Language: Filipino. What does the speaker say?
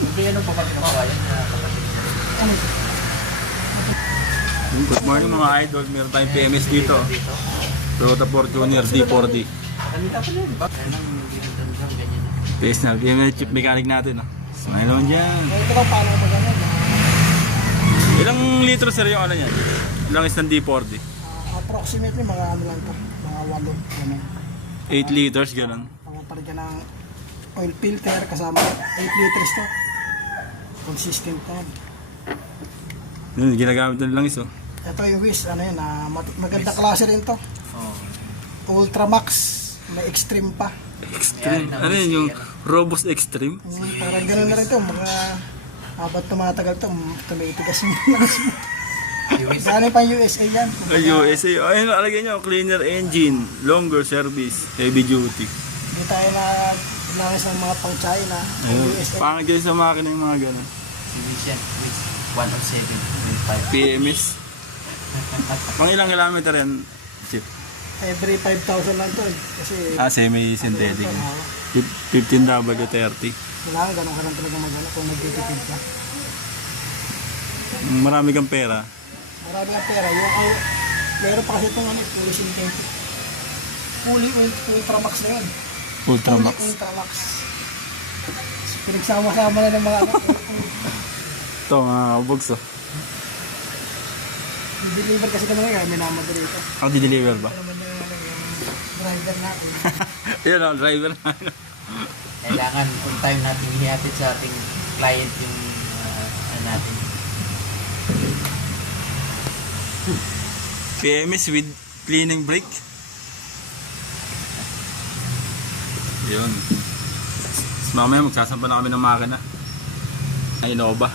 Hindi ano pa ba kinakawayan na kapatid? Ano? Good morning mga idol, meron tayong PMS dito. Toyota Fortuner D4D. Kanina pa na yun. Kaya nang hindi nagtandang ganyan. PS na, PMS chip mechanic natin. Smile naman dyan. Ito lang paano magana. Ilang litro sir yung ano yan? Ilang isang D4D? Approximately mga ano lang to, mga 8 ganun. 8 liters, ganun. Papapalit ka ng oil filter kasama 8 liters to. Consistent na yan. Yun, ginagamit na lang iso. Ito yung Wish, ano yan, maganda klase rin to. Oo. Ultramax, may extreme pa. Extreme. Yan, Ano yun, yung Robust Extreme? Parang gano'n na rin to, mga habang tumatagal to, tumitigas yung lagas mo. Sana pa USA yan. Ay, USA. Ayun, alagay nyo, cleaner engine, longer service, heavy duty. Hindi tayo na nangis ng mga pang China. Ayun, USA. pangit kayo sa makina yung mga ganun. Si Vision with 107.5. PMS. Mga ilang kilometer yan, Chip? Every 5,000 lang to. Kasi Semi-synthetic. 15W30. kailangan ganun ka lang talaga magana kung magtitipid ka. Marami kang pera. Marami ang pera. Yung, meron pa kasi itong ano, fully synthetic. Fully Ultramax na yun. Ultramax. Fully Ultramax. Pinagsama-sama na ng mga ano. Ito, mga kabugs. Deliver kasi naman nga, minamadali ito. Ako di-deliver ba? Ano naman yung driver natin. Yun o, driver na. Kailangan on time natin ihatid sa ating client yung natin. PMS with cleaning brake. Yun. Mamaya magsasampa na kami ng makina. Innova.